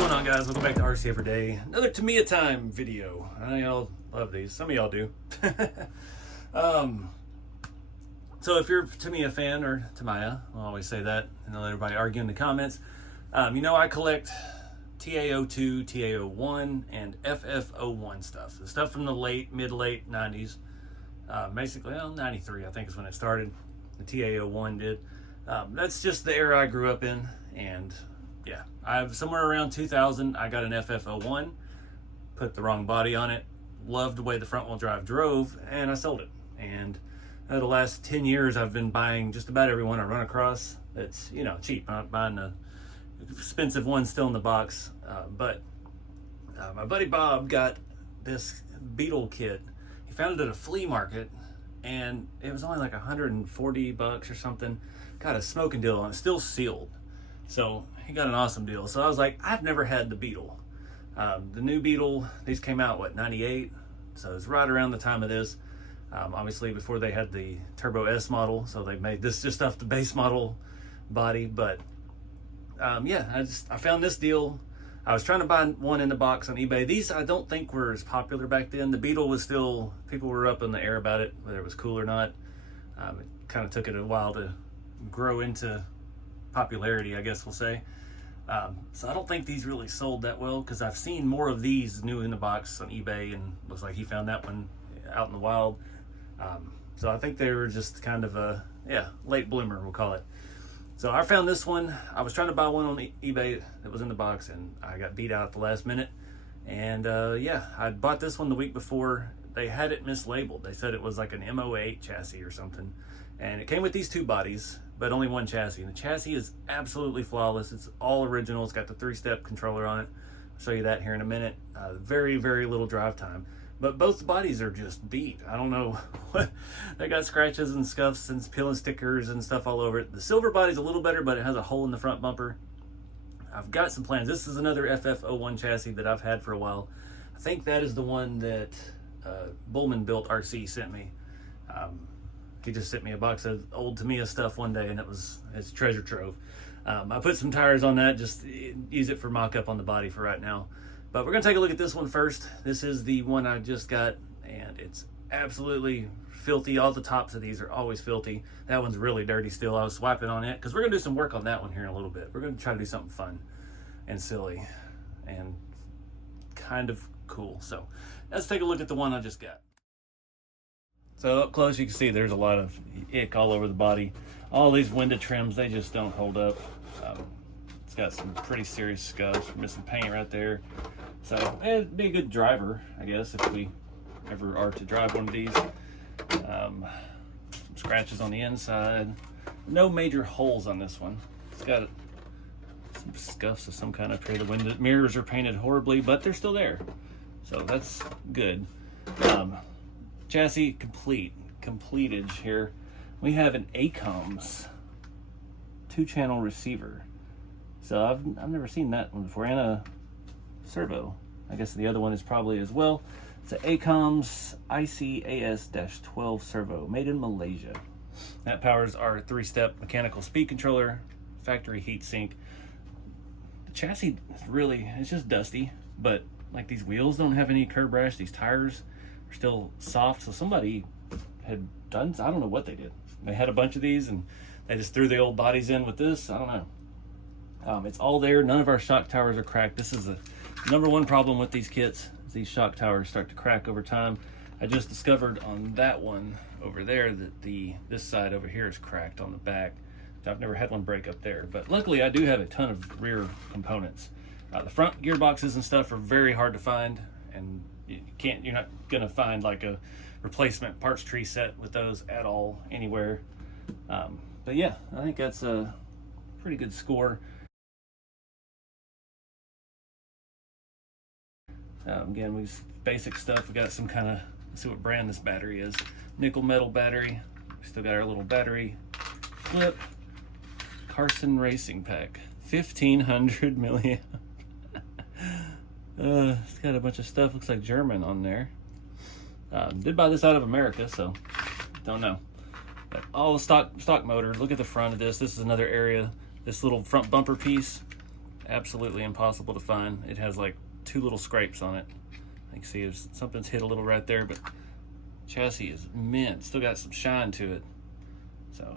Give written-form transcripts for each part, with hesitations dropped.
going on, guys? Welcome back to RC Everyday. Another Tamiya time video. I know y'all love these. Some of y'all do. So if you're a Tamiya fan, or Tamiya, I'll always say that, and I'll let everybody argue in the comments. You know I collect TA02, TA01, and FF01 stuff. The stuff from the mid-late 90s. Basically, well, 93 I think is when it started. The TA01 did. That's just the era I grew up in, and yeah, I've somewhere around 2000 I got an FF01, put the wrong body on it, loved the way the front wheel drive drove, and I sold it. And the last 10 years I've been buying just about every one I run across that's, you know, cheap. I'm not buying the expensive one still in the box. But my buddy Bob got this Beetle kit. He found it at a flea market, and it was only like 140 bucks or something. Got a smoking deal on it, still sealed. So he got an awesome deal. So I was like, I've never had the Beetle. The new Beetle, these came out, what, 98? So it's right around the time of this. Obviously before they had the Turbo S model, so they made this just off the base model body. But yeah, I found this deal. I was trying to buy one in the box on eBay. These I don't think were as popular back then. The Beetle was still, people were up in the air about it, whether it was cool or not. It kind of took it a while to grow into popularity, I guess we'll say. So I don't think these really sold that well, because I've seen more of these new in the box on eBay, and looks like he found that one out in the wild. So I think they were just kind of a, yeah, late bloomer, we'll call it. So I found this one. I was trying to buy one on eBay that was in the box, and I got beat out at the last minute. And yeah, I bought this one the week before. They had it mislabeled. They said it was like an M08 chassis or something. And it came with these two bodies, but only one chassis. And the chassis is absolutely flawless. It's all original. It's got the 3-step controller on it. I'll show you that here in a minute. Very, very little drive time. But both bodies are just beat. I don't know what. They got scratches and scuffs and peeling stickers and stuff all over it. The silver body's a little better, but it has a hole in the front bumper. I've got some plans. This is another FF01 chassis that I've had for a while. I think that is the one that Bullman built RC sent me. He just sent me a box of old Tamiya stuff one day, and it's treasure trove. I put some tires on that, just use it for mock-up on the body for right now. But we're gonna take a look at this one first. This is the one I just got, and it's absolutely filthy. All the tops of these are always filthy. That one's really dirty still. I was swiping on it, because we're gonna do some work on that one here in a little bit. We're gonna try to do something fun and silly and kind of cool. So let's take a look at the one I just got. So up close you can see there's a lot of ick all over the body. All these window trims, they just don't hold up. It's got some pretty serious scuffs, missing paint right there. So it'd be a good driver, I guess, if we ever are to drive one of these. Some scratches on the inside. No major holes on this one. It's got some scuffs of some kind up here. The window mirrors are painted horribly, but they're still there. So that's good. Chassis completed here. We have an ACOMS 2-channel receiver. So I've never seen that one before, and a servo. I guess the other one is probably as well. It's an ACOMS ICAS-12 servo, made in Malaysia. That powers our 3-step mechanical speed controller, factory heatsink. The chassis is really, it's just dusty, but like these wheels don't have any curb rash. These tires are still soft, so somebody had done, I don't know what they did. They had a bunch of these and they just threw the old bodies in with this. I don't know. It's all there. None of our shock towers are cracked. This is the #1 problem with these kits, is these shock towers start to crack over time. I just discovered on that one over there that this side over here is cracked on the back. I've never had one break up there, but luckily I do have a ton of rear components. The front gearboxes and stuff are very hard to find, and you're not gonna find like a replacement parts tree set with those at all anywhere. But yeah, I think that's a pretty good score. Again, we've basic stuff. We got some kind of, let's see what brand this battery is. Nickel metal battery. We still got our little battery clip. Carson Racing Pack, 1500 milliamp. It's got a bunch of stuff, looks like German on there. Did buy this out of America, so don't know. But all the stock motor. Look at the front of this. This is another area. This little front bumper piece absolutely impossible to find. It has like 2 little scrapes on it. You can see if something's hit a little right there, but chassis is mint. Still got some shine to it. So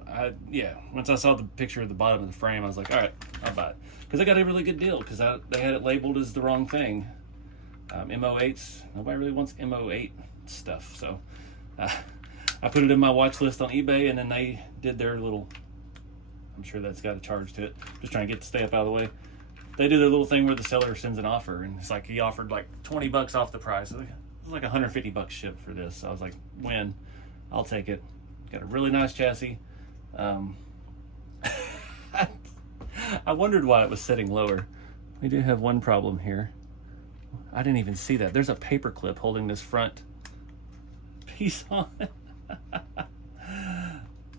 yeah, once I saw the picture at the bottom of the frame, I was like, all right, I'll buy it. Because I got a really good deal, because they had it labeled as the wrong thing. MO8s, nobody really wants MO8 stuff. So I put it in my watch list on eBay, and then they did their little, I'm sure that's got a charge to it. Just trying to get the stay up out of the way. They do their little thing where the seller sends an offer, and it's like he offered like 20 bucks off the price. It was like 150 bucks shipped for this. So I was like, win, I'll take it. Got a really nice chassis. I wondered why it was setting lower. We do have one problem here. I didn't even see that. There's a paper clip holding this front piece on.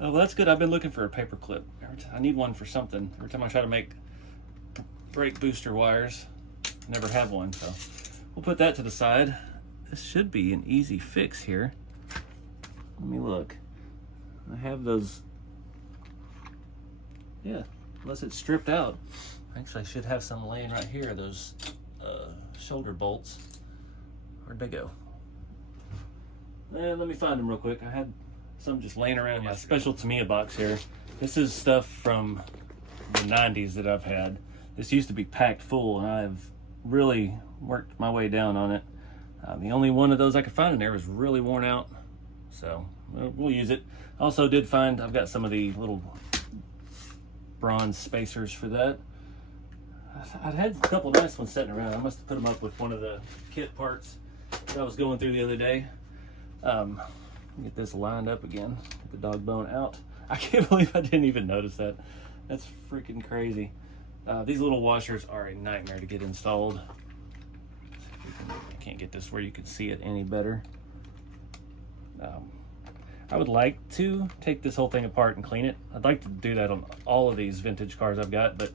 Oh, well, that's good. I've been looking for a paper clip. I need one for something. Every time I try to make brake booster wires, I never have one. So we'll put that to the side. This should be an easy fix here. Let me look. I have those. Yeah, unless it's stripped out. Actually, I should have some laying right here. Those shoulder bolts. Where'd they go? Let me find them real quick. I had some just laying around in my special Tamiya box here. This is stuff from the 90s that I've had. This used to be packed full, and I've really worked my way down on it. The only one of those I could find in there was really worn out, so we'll use it. Also did find, I've got some of the little bronze spacers for that. I'd had a couple nice ones sitting around. I must have put them up with one of the kit parts that I was going through the other day. Get this lined up again. Get the dog bone out. I can't believe I didn't even notice that. That's freaking crazy. These little washers are a nightmare to get installed. I can't get this where you can see it any better. I would like to take this whole thing apart and clean it. I'd like to do that on all of these vintage cars I've got, but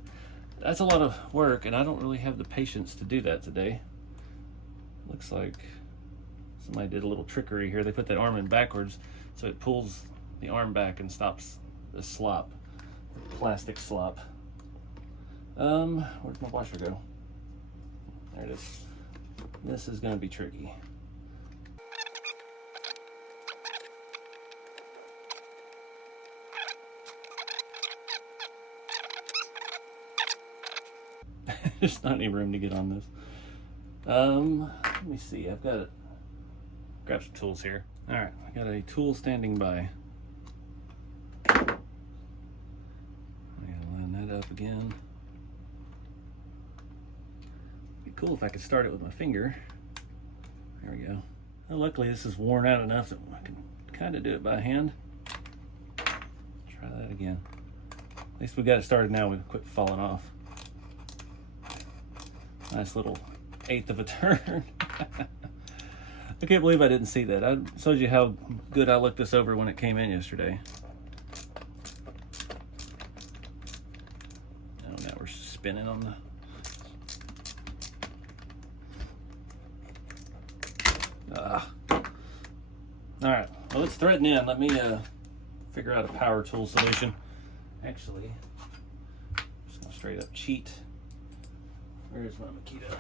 that's a lot of work, and I don't really have the patience to do that today. Looks like somebody did a little trickery here. They put that arm in backwards, so it pulls the arm back and stops the slop, the plastic slop. Where'd my washer go? There it is. This is going to be tricky. There's not any room to get on this. Let me see. I've got to grab some tools here. All right, I got a tool standing by. I gotta line that up again. Be cool if I could start it with my finger. There we go. Well, luckily this is worn out enough that I can kind of do it by hand. Try that again. At least we got it started now. We've quit falling off. Nice little 1/8 of a turn. I can't believe I didn't see that. I showed you how good I looked this over when it came in yesterday. Oh, now we're spinning on the... All right, well, it's threading in. Let me figure out a power tool solution. Actually, I'm just gonna straight up cheat. Where's my Makita?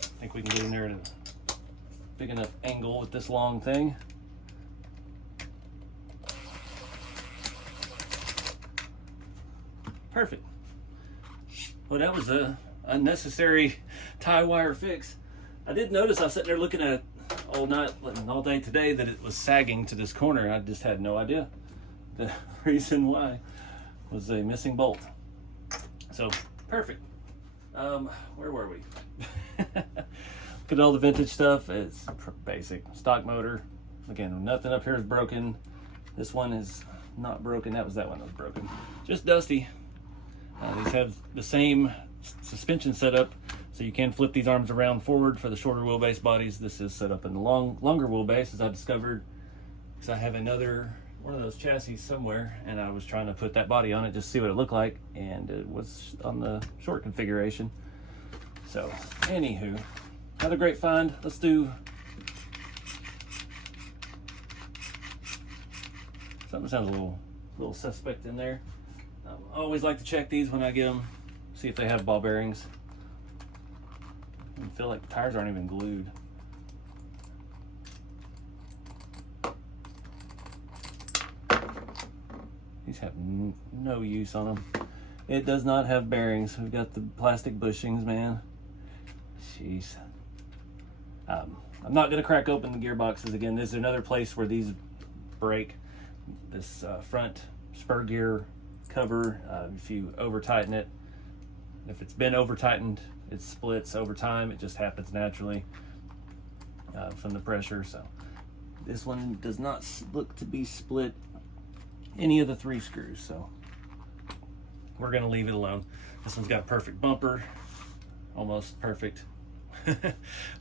I think we can get in there at a big enough angle with this long thing. Perfect. Well, that was a unnecessary tie wire fix. I did notice I was sitting there looking at it all night, all day today, that it was sagging to this corner. I just had no idea. The reason why was a missing bolt. So, perfect. Where were we? Look at all the vintage stuff. It's basic stock motor. Again, nothing up here is broken. This one is not broken. That one that was broken. Just dusty. These have the same suspension setup, so you can flip these arms around forward for the shorter wheelbase bodies. This is set up in the longer wheelbase, as I discovered, because I have another one of those chassis somewhere, and I was trying to put that body on it just to see what it looked like, and it was on the short configuration. So, anywho, another great find. Let's do something that sounds a little suspect in there. I always like to check these when I get them see if they have ball bearings. I feel like the tires aren't even glued. These have no use on them. It does not have bearings. We've got the plastic bushings, man. Jeez. I'm not going to crack open the gearboxes again. This is another place where these break. This front spur gear cover, if you over tighten it, if it's been over tightened, it splits over time. It just happens naturally from the pressure. So this one does not look to be split any of the 3 screws, so we're going to leave it alone. This one's got a perfect bumper, almost perfect.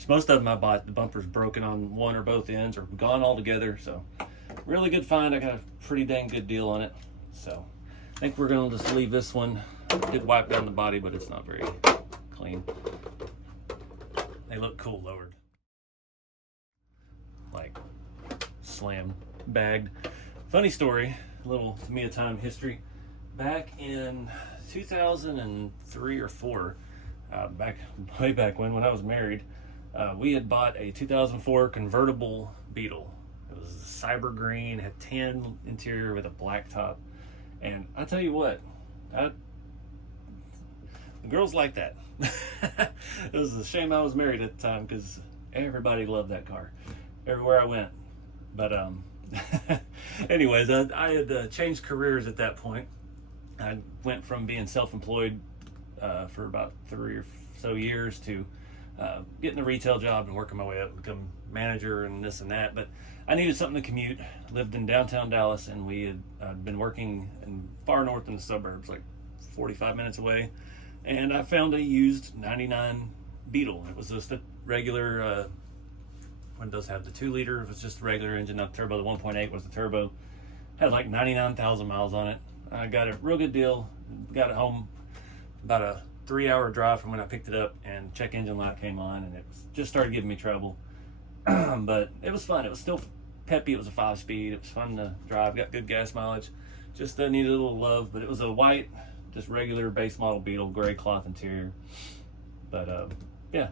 Most of them I bought, the bumper's broken on one or both ends or gone altogether, so really good find. I got a pretty dang good deal on it, so I think we're going to just leave this one. I did wipe down the body, but it's not very clean. They look cool lowered, like slam bagged. Funny story, a little Tamiya time history. Back in 2003 or 4, way back when I was married, we had bought a 2004 convertible Beetle. It was cyber green, had tan interior with a black top, and I tell you what, the girls like that. It was a shame I was married at the time because everybody loved that car everywhere I went. But anyways, I had changed careers at that point. I went from being self-employed for about 3 or so years to getting a retail job and working my way up, become manager and this and that. But I needed something to commute. Lived in downtown Dallas, and we had been working in far north in the suburbs, like 45 minutes away. And I found a used 99 Beetle. It was just a regular, one does have the 2-liter. It was just a regular engine, not turbo. The 1.8 was the turbo. Had like 99,000 miles on it. I got a real good deal. Got it home about a 3-hour drive from when I picked it up, and check engine light came on, and it just started giving me trouble. But it was fun. It was still peppy. It was a 5-speed. It was fun to drive. Got good gas mileage. Just needed a little love. But it was a white, just regular base model Beetle, gray cloth interior. But yeah,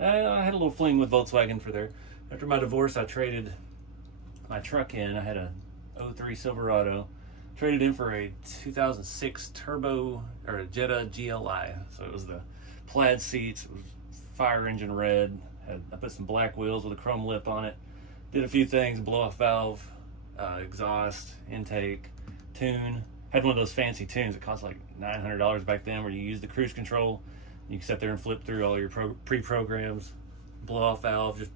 I had a little fling with Volkswagen for there. After my divorce, I traded my truck in. I had a 03 Silverado. Traded in for a 2006 turbo, or a Jetta GLI. So it was the plaid seats, it was fire engine red. I put some black wheels with a chrome lip on it. Did a few things, blow off valve, exhaust, intake, tune. Had one of those fancy tunes that cost like $900 back then, where you use the cruise control. You can sit there and flip through all your pre-programs, blow off valve, just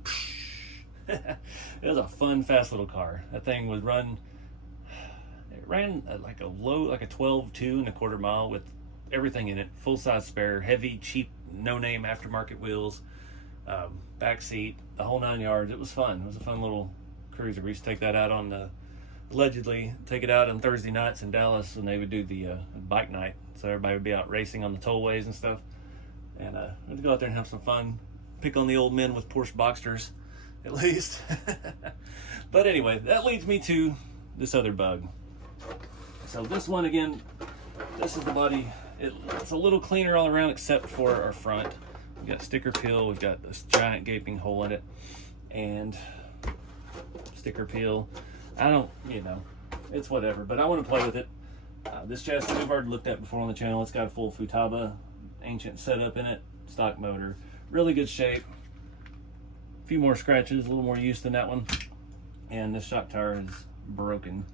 it was a fun, fast little car. That thing was it ran like a 12.2 1/4 mile with everything in it, full-size spare, heavy, cheap, no-name aftermarket wheels, back seat, the whole 9 yards. It was fun. It was a fun little cruiser. We used to take that out on allegedly take it out on Thursday nights in Dallas when they would do the bike night. So everybody would be out racing on the tollways and stuff. And we'd go out there and have some fun, pick on the old men with Porsche Boxsters, at least. But anyway, that leads me to this other bug. So this one, again, this is the body. It's a little cleaner all around except for our front. We've got sticker peel. We've got this giant gaping hole in it. And sticker peel. I don't, it's whatever. But I want to play with it. This chassis we've already looked at before on the channel. It's got a full Futaba ancient setup in it. Stock motor. Really good shape. A few more scratches. A little more use than that one. And this shock tower is broken.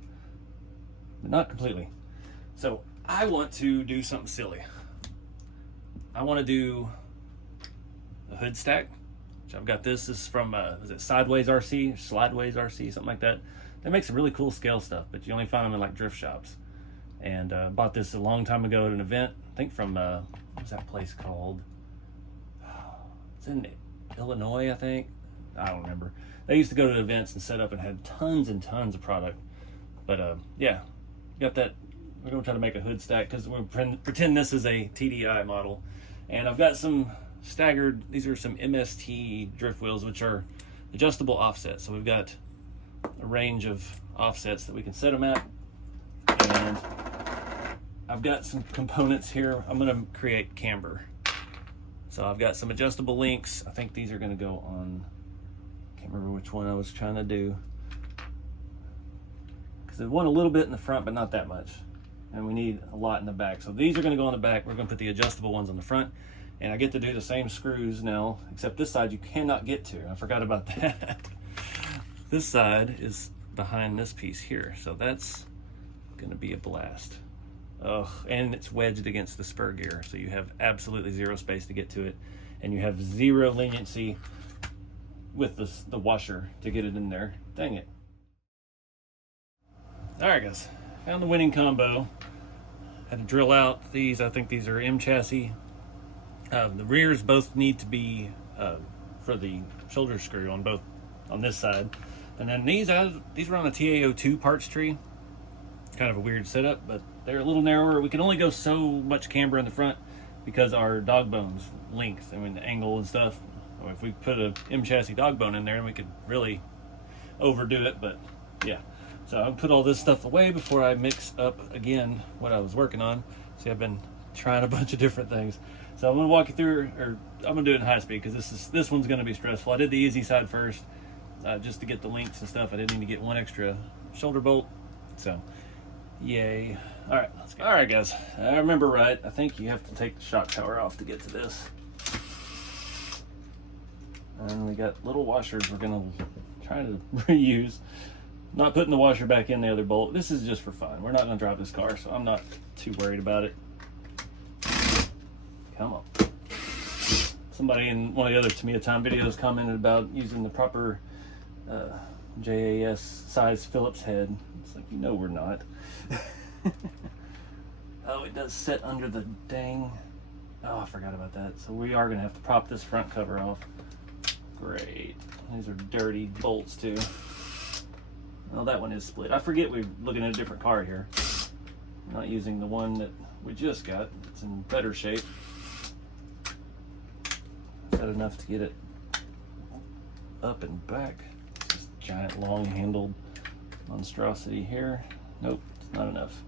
But not completely. So I want to do something silly. I want to do a hood stack. Which I've got this is from is it Sideways RC, Slideways RC, something like that. They make some really cool scale stuff, but you only find them in like drift shops. And bought this a long time ago at an event. I think from what's that place called? It's in Illinois, I think. I don't remember. They used to go to events and set up and had tons and tons of product. But yeah. Got that. We're going to try to make a hood stack because we're pretend this is a TDI model. And I've got some staggered, these are some MST drift wheels, which are adjustable offsets. So we've got a range of offsets that we can set them at. And I've got some components here. I'm gonna create camber. So I've got some adjustable links. I think these are gonna go on, can't remember which one I was trying to do. Because there's one a little bit in the front, but not that much. And we need a lot in the back. So these are gonna go on the back. We're gonna put the adjustable ones on the front. And I get to do the same screws now, except this side you cannot get to. I forgot about that. This side is behind this piece here. So that's gonna be a blast. Oh, and it's wedged against the spur gear. So you have absolutely zero space to get to it. And you have zero leniency with the washer to get it in there. Dang it. All right, guys, found the winning combo. Had to drill out these. I think these are M chassis. The rears both need to be for the shoulder screw on this side. And then these were on a TAO2 parts tree. Kind of a weird setup, but they're a little narrower. We can only go so much camber in the front because our dog bones length, I mean the angle and stuff. Or if we put a M chassis dog bone in there, we could really overdo it, but yeah. So I'll put all this stuff away before I mix up again what I was working on. See, I've been trying a bunch of different things. So I'm gonna walk you through, or I'm gonna do it in high speed because this one's gonna be stressful. I did the easy side first, just to get the links and stuff. I didn't need to get one extra shoulder bolt, so yay. All right, let's go. All right, guys, I remember right. I think you have to take the shock tower off to get to this. And we got little washers we're gonna try to reuse. Not putting the washer back in the other bolt. This is just for fun. We're not gonna drive this car, so I'm not too worried about it. Come on. Somebody in one of the other Tamiya Time videos commented about using the proper JAS size Phillips head. It's like, you know we're not. Oh, it does set under the dang. Oh, I forgot about that. So we are gonna have to prop this front cover off. Great. These are dirty bolts too. Well, that one is split. I forget we're looking at a different car here. I'm not using the one that we just got. It's in better shape. Is that enough to get it up and back? This giant long-handled monstrosity here. Nope, it's not enough.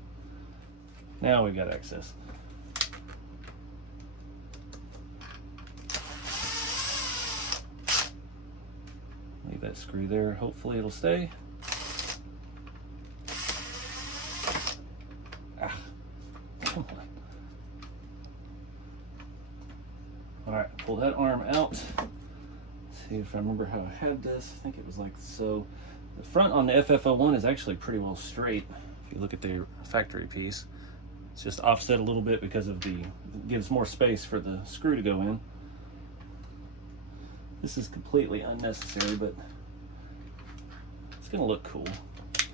Now we got access. Leave that screw there. Hopefully it'll stay. Ah, come on. All right, pull that arm out. Let's see if I remember how I had this. I think it was like so. The front on the FF01 is actually pretty well straight. If you look at the factory piece, it's just offset a little bit because of it gives more space for the screw to go in. This is completely unnecessary, but it's gonna look cool. Let's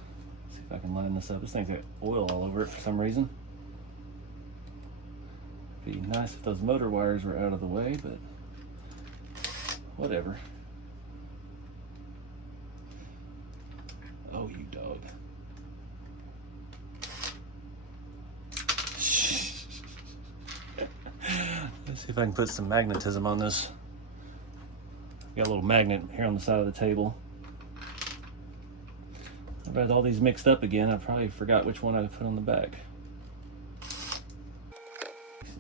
see if I can line this up. This thing's got oil all over it for some reason. Be nice if those motor wires were out of the way, but whatever. Oh, you dog. Let's see if I can put some magnetism on this. Got a little magnet here on the side of the table. I've got all these mixed up again. I probably forgot which one I put on the back.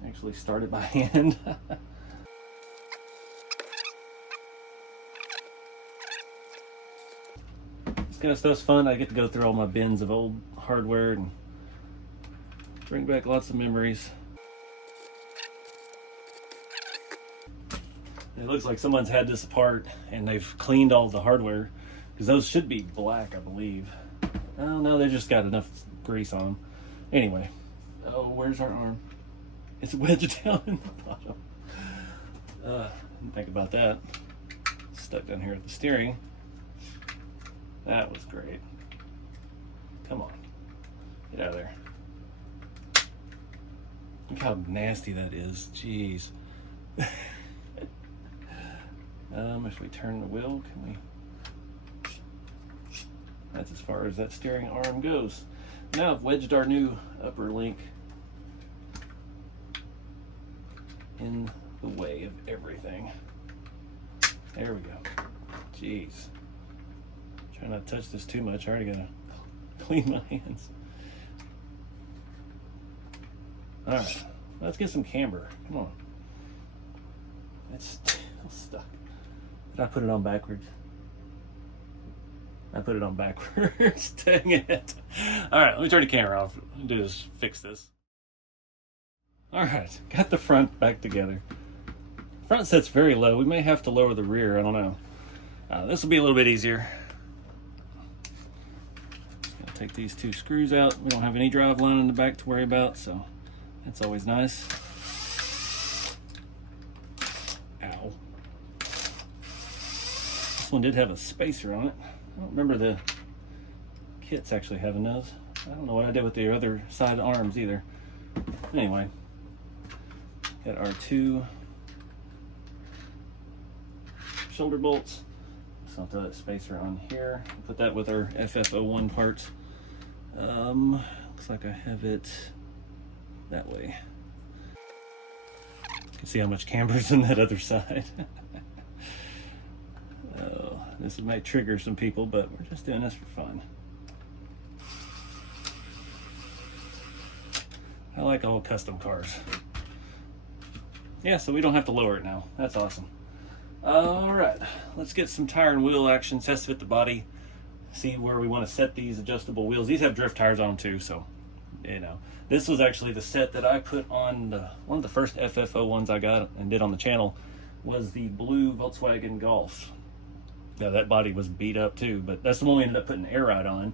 Actually started by hand. This kind of stuff's fun. I get to go through all my bins of old hardware and bring back lots of memories. It looks like someone's had this apart and they've cleaned all the hardware because those should be black, I believe. Oh no, they just got enough grease on them. Anyway, oh, where's our arm? It's wedged down in the bottom. Didn't think about that. Stuck down here at the steering. That was great. Come on, get out of there. Look how nasty that is. Jeez. If we turn the wheel, can we? That's as far as that steering arm goes. Now I've wedged our new upper link in the way of everything. There we go. Jeez. Try not to touch this too much. I already gotta clean my hands. All right, let's get some camber. Come on. It's still stuck. Did I put it on backwards? I put it on backwards. Dang it. All right, let me turn the camera off. Do this, fix this. All right, got the front back together. Front set's very low. We may have to lower the rear, I don't know. This will be a little bit easier. Just gonna take these 2 screws out. We don't have any drive line in the back to worry about, so that's always nice. Ow. This one did have a spacer on it. I don't remember the kits actually having those. I don't know what I did with the other side arms either. Anyway, got our 2 shoulder bolts. So I'll throw that spacer on here. Put that with our FF01 parts. Looks like I have it that way. You can see how much camber's in that other side. Oh, this might trigger some people, but we're just doing this for fun. I like all custom cars. Yeah, so we don't have to lower it now. That's awesome. All right, let's get some tire and wheel action, test fit the body, see where we want to set these adjustable wheels. These have drift tires on them too, so, you know. This was actually the set that I put on one of the first FF01s I got and did on the channel, was the blue Volkswagen Golf. Now that body was beat up too, but that's the one we ended up putting air ride on.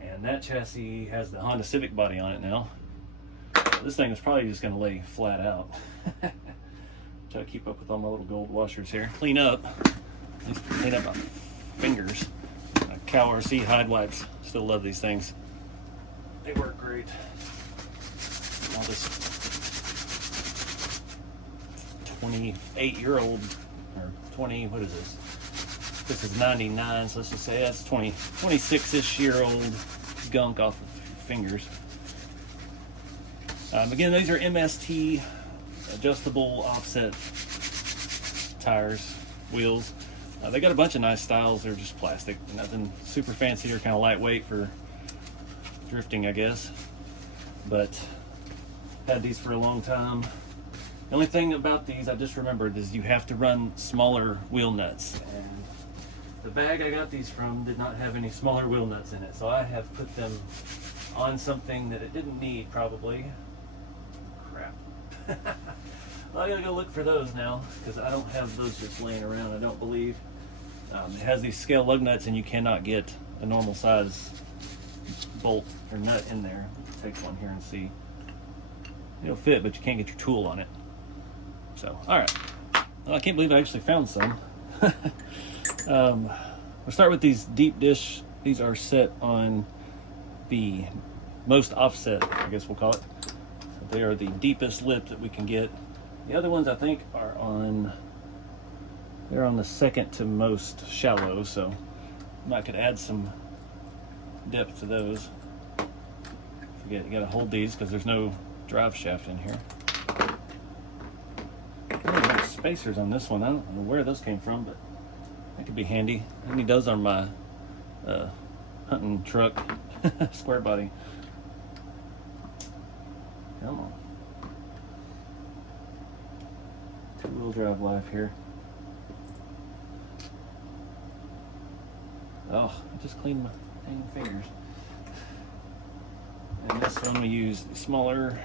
And that chassis has the Honda Civic body on it now. So this thing is probably just gonna lay flat out. Try to keep up with all my little gold washers here. Clean up, at least clean up my fingers. Cow RC hide wipes. Still love these things. They work great. All this 28-year-old, or 20, what is this? This is 99, so let's just say that's 26-ish year old gunk off of fingers. Again, these are MST adjustable offset tires, wheels. They got a bunch of nice styles. They're just plastic, nothing super fancy. They're kind of lightweight for drifting, I guess. But had these for a long time. The only thing about these I just remembered is you have to run smaller wheel nuts. And the bag I got these from did not have any smaller wheel nuts in it, so I have put them on something that it didn't need, probably. Crap. Well, I gotta go look for those now, because I don't have those just laying around, I don't believe. It has these scale lug nuts, and you cannot get a normal size bolt or nut in there. Let's take one here and see. It'll fit, but you can't get your tool on it. So, alright. Well, I can't believe I actually found some. We'll start with these deep dish. These are set on the most offset, I guess we'll call it. So they are the deepest lip that we can get. The other ones I think are on, they're on the second to most shallow, so I could add some depth to those. Forget, you gotta hold these because there's no drive shaft in here. I don't have spacers on this one. I don't know where those came from, but that could be handy. I need those on my hunting truck, square body. Come on. 2-wheel drive life here. Oh, I just cleaned my dang fingers. And this one we use the smaller.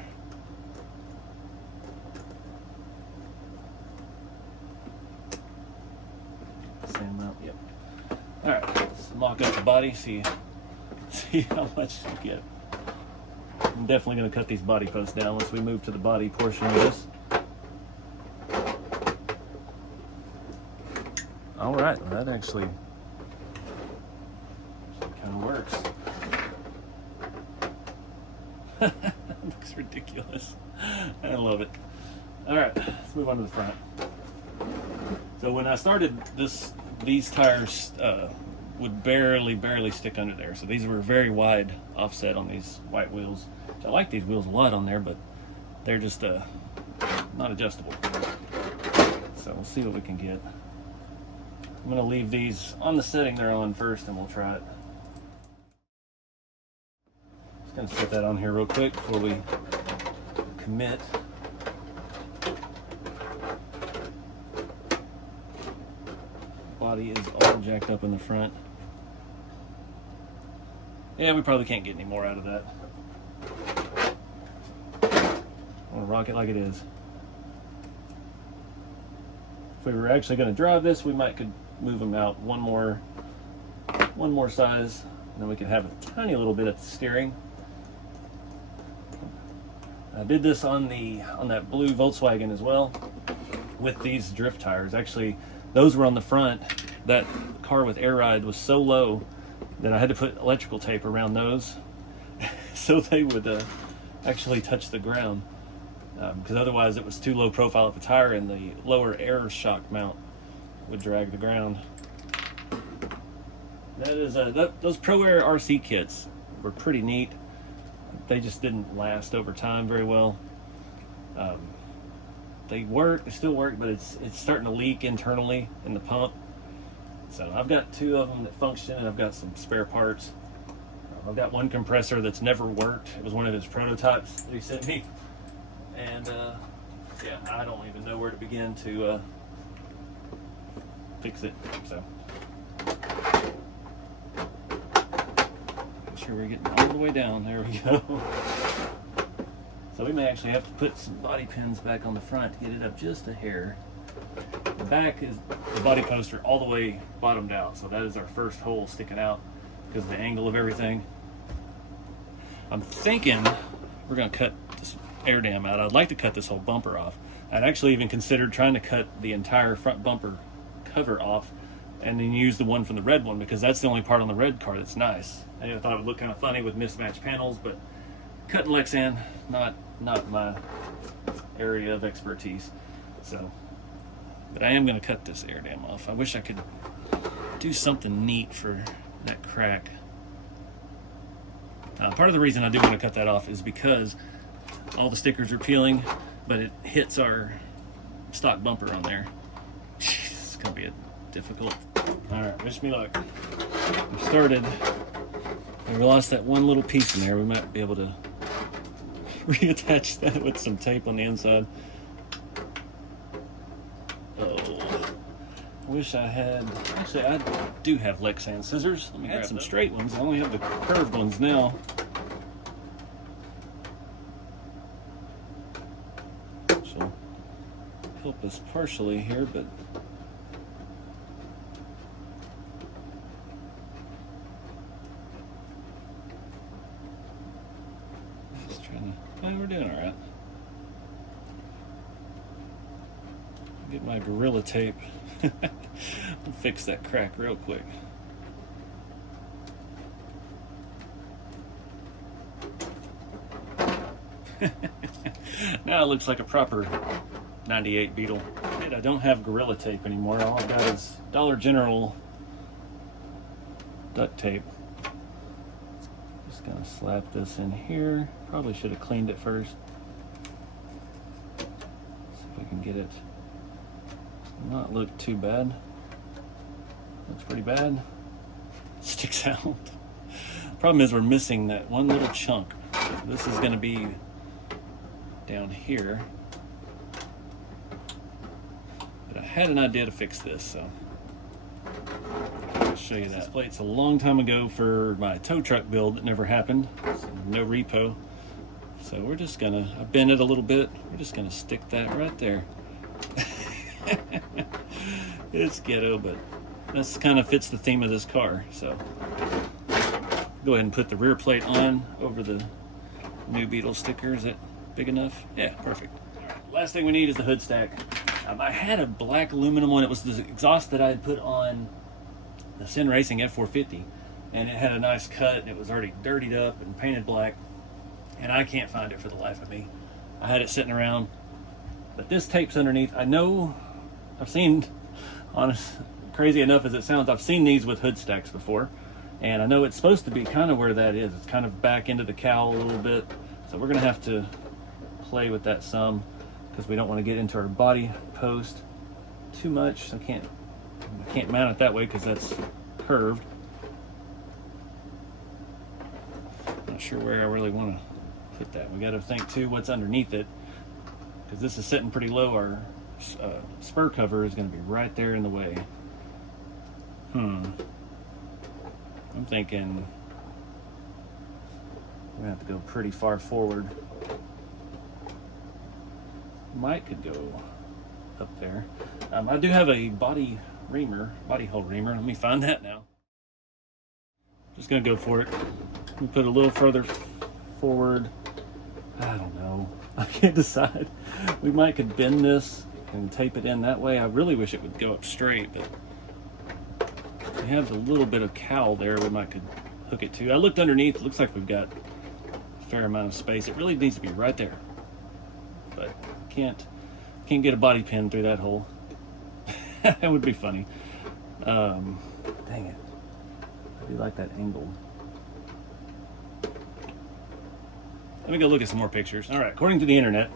Same amount, yep. Alright, let's mock up the body, see how much you get. I'm definitely going to cut these body posts down once we move to the body portion of this. Alright, well, that actually kind of works. Looks ridiculous. I love it. Alright, let's move on to the front. So when I started this, these tires would barely stick under there. So these were very wide offset on these white wheels. I like these wheels a lot on there, but they're just not adjustable. So we'll see what we can get. I'm going to leave these on the setting they're on first, and we'll try it. Just going to set that on here real quick before we commit. Body is all jacked up in the front. Yeah, we probably can't get any more out of that. I'm gonna rock it like it is. If we were actually going to drive this, we could move them out one more size, and then we could have a tiny little bit at the steering. I did this on that blue Volkswagen as well with these drift tires. Actually, those were on the front. That car with air ride was so low that I had to put electrical tape around those so they would actually touch the ground. Because otherwise it was too low profile of a tire and the lower air shock mount would drag the ground. That is those Pro Air RC kits were pretty neat. They just didn't last over time very well. They still work, but it's starting to leak internally in the pump. So I've got 2 of them that function, and I've got some spare parts. I've got one compressor that's never worked. It was one of his prototypes that he sent me. And yeah, I don't even know where to begin to fix it. So make sure we're getting all the way down. There we go. So we may actually have to put some body pins back on the front to get it up just a hair. The back is the body poster all the way bottomed out, so that is our first hole sticking out because of the angle of everything. I'm thinking we're going to cut this air dam out. I'd like to cut this whole bumper off. I'd actually even considered trying to cut the entire front bumper cover off and then use the one from the red one, because that's the only part on the red car that's nice. I thought it would look kind of funny with mismatched panels, but cutting Lexan, not my area of expertise. So, but I am going to cut this air dam off. I wish I could do something neat for that crack. Part of the reason I do want to cut that off is because all the stickers are peeling, but it hits our stock bumper on there. It's going to be difficult. All right, wish me luck. We started, and we lost that one little piece in there. We might be able to reattach that with some tape on the inside. Oh, wish I had. Actually, I do have Lexan scissors. Let me grab some straight ones. I only have the curved ones now. Which will help us partially here, but just trying to. We're doing all right. Get my Gorilla Tape. Fix that crack real quick. Now it looks like a proper 98 Beetle. I don't have Gorilla Tape anymore. All I've got is Dollar General duct tape. Just gonna slap this in here. Probably should have cleaned it first. See if I can get it not look too bad. Looks pretty bad. Sticks out. Problem is we're missing that one little chunk. This is going to be down here. But I had an idea to fix this, so I'll show you that. This plate's a long time ago for my tow truck build that never happened. So no repo. So we're just gonna, I bend it a little bit. We're just gonna stick that right there. It's ghetto, but this kind of fits the theme of this car. So go ahead and put the rear plate on over the new Beetle sticker. Is it big enough? Yeah, perfect. All right, last thing we need is the hood stack. I had a black aluminum one. It was the exhaust that I had put on the Sin Racing F450, and it had a nice cut. It was already dirtied up and painted black, and I can't find it for the life of me. I had it sitting around, but this tape's underneath. I know I've seen, honest, crazy enough as it sounds, I've seen these with hood stacks before, and I know it's supposed to be kind of where that is. It's kind of back into the cowl a little bit, so we're gonna have to play with that some, because we don't want to get into our body post too much. I can't mount it that way because that's curved. Not sure where I really want to hit that. We got to think too what's underneath it, because this is sitting pretty low. Our spur cover is going to be right there in the way. I'm thinking we're going to have to go pretty far forward. Might could go up there. I do have a body hole reamer. Let me find that now. Just going to go for it. We put a little further forward. I don't know. I can't decide. We might could bend this and tape it in that way. I really wish it would go up straight, but we have a little bit of cowl there we might could hook it to. I looked underneath. It looks like we've got a fair amount of space. It really needs to be right there, but can't get a body pin through that hole. That would be funny. Dang it. I do like that angle. Let me go look at some more pictures. All right, according to the internet,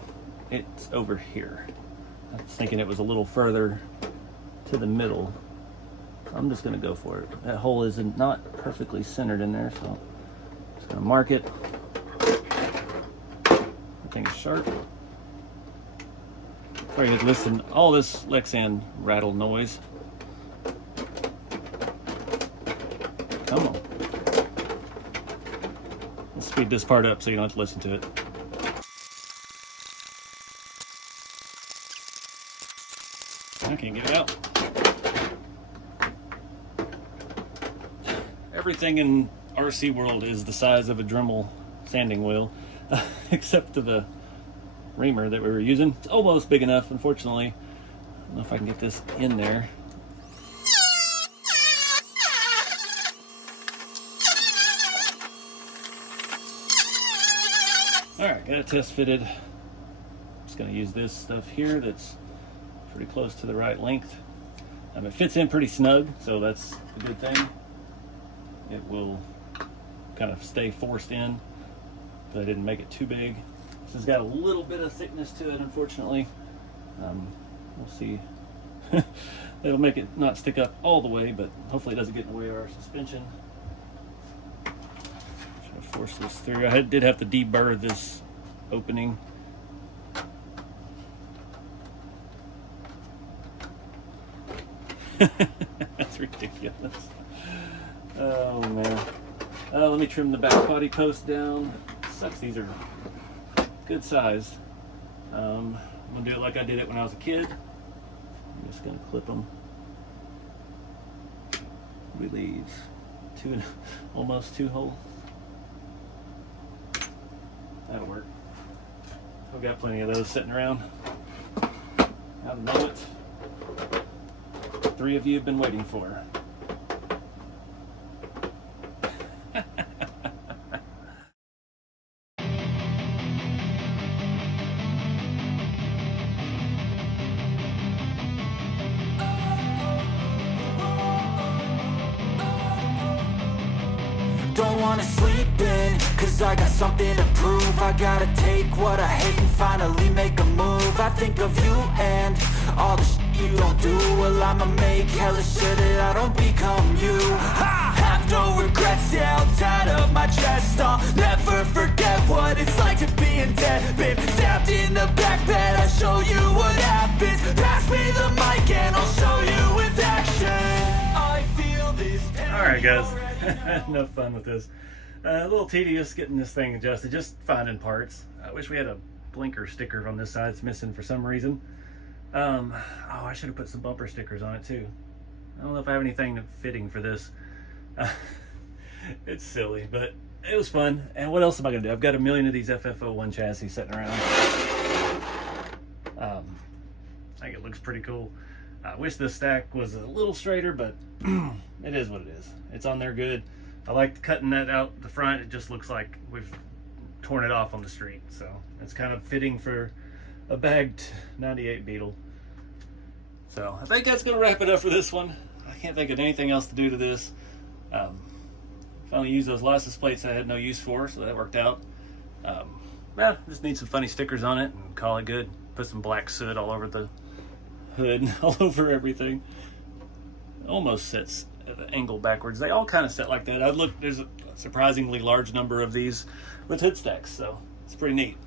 it's over here. I was thinking it was a little further to the middle. So I'm just gonna go for it. That hole is not perfectly centered in there, so I'm just gonna mark it. Everything is sharp. Sorry, you listen, all this Lexan rattle noise. Come on. Let's speed this part up so you don't have to listen to it. I can't get it out. Everything in RC world is the size of a Dremel sanding wheel, except for the reamer that we were using. It's almost big enough, unfortunately. I don't know if I can get this in there. Alright, got it test fitted. Just going to use this stuff here that's pretty close to the right length. It fits in pretty snug, so that's a good thing. It will kind of stay forced in, but I didn't make it too big. This has got a little bit of thickness to it, unfortunately. We'll see. It'll make it not stick up all the way, but hopefully it doesn't get in the way of our suspension. Should have forced this through. I did have to deburr this opening. That's ridiculous. Oh man. Let me trim the back body post down. Sucks, these are good size. I'm gonna do it like I did it when I was a kid. I'm just gonna clip them. We leave almost two holes. That'll work. I've got plenty of those sitting around. Now the moment 3 of you have been waiting for. Don't wanna sleep in, cause I got something to prove. I gotta take what I hate and finally make a move. I think of you and all the shit you don't do. Well, I'ma make hella sure that I don't become you. I have no regrets, yeah, I'll tie up my chest. I'll never forget what it's like to be in debt. Been stabbed in the back bed, I'll show you what happens. Pass me the mic and I'll show you with action. I feel this pain. Alright guys, enough fun with this. A little tedious getting this thing adjusted, just finding parts. I wish we had a blinker sticker on this side. It's missing for some reason. Oh, I should have put some bumper stickers on it too. I don't know if I have anything fitting for this. It's silly, but it was fun. And what else am I gonna do? I've got a million of these FF01 chassis sitting around. I think it looks pretty cool. I wish this stack was a little straighter, but it is what it is. It's on there good. I like cutting that out the front. It just looks like we've torn it off on the street. So it's kind of fitting for a bagged 98 Beetle. So I think that's gonna wrap it up for this one. I can't think of anything else to do to this. Finally used those license plates I had no use for, so that worked out. Yeah, just need some funny stickers on it and call it good. Put some black soot all over the hood and all over everything. Almost sits at an angle backwards. They all kind of sit like that. I looked, there's a surprisingly large number of these with hood stacks, so It's pretty neat.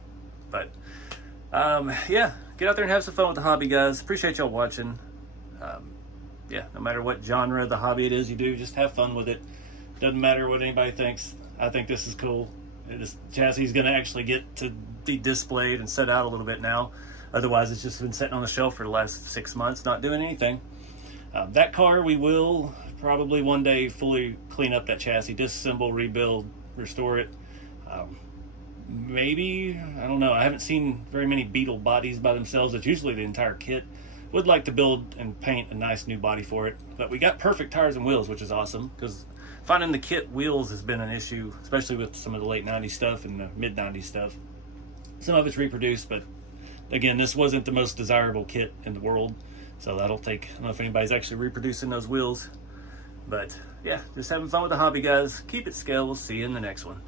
But yeah, get out there and have some fun with the hobby, guys. Appreciate y'all watching. Yeah, no matter what genre of the hobby it is you do, just have fun with it. Doesn't matter what anybody thinks. I think this is cool. This chassis is going to actually get to be displayed and set out a little bit now. Otherwise, it's just been sitting on the shelf for the last 6 months, not doing anything. That car, we will probably one day fully clean up that chassis, disassemble, rebuild, restore it. Maybe, I don't know. I haven't seen very many Beetle bodies by themselves. It's usually the entire kit. Would like to build and paint a nice new body for it. But we got perfect tires and wheels, which is awesome, because finding the kit wheels has been an issue, especially with some of the late 90s stuff and the mid 90s stuff. Some of it's reproduced, but again, this wasn't the most desirable kit in the world. So I don't know if anybody's actually reproducing those wheels. But yeah, just having fun with the hobby, guys. Keep it scale. We'll see you in the next one.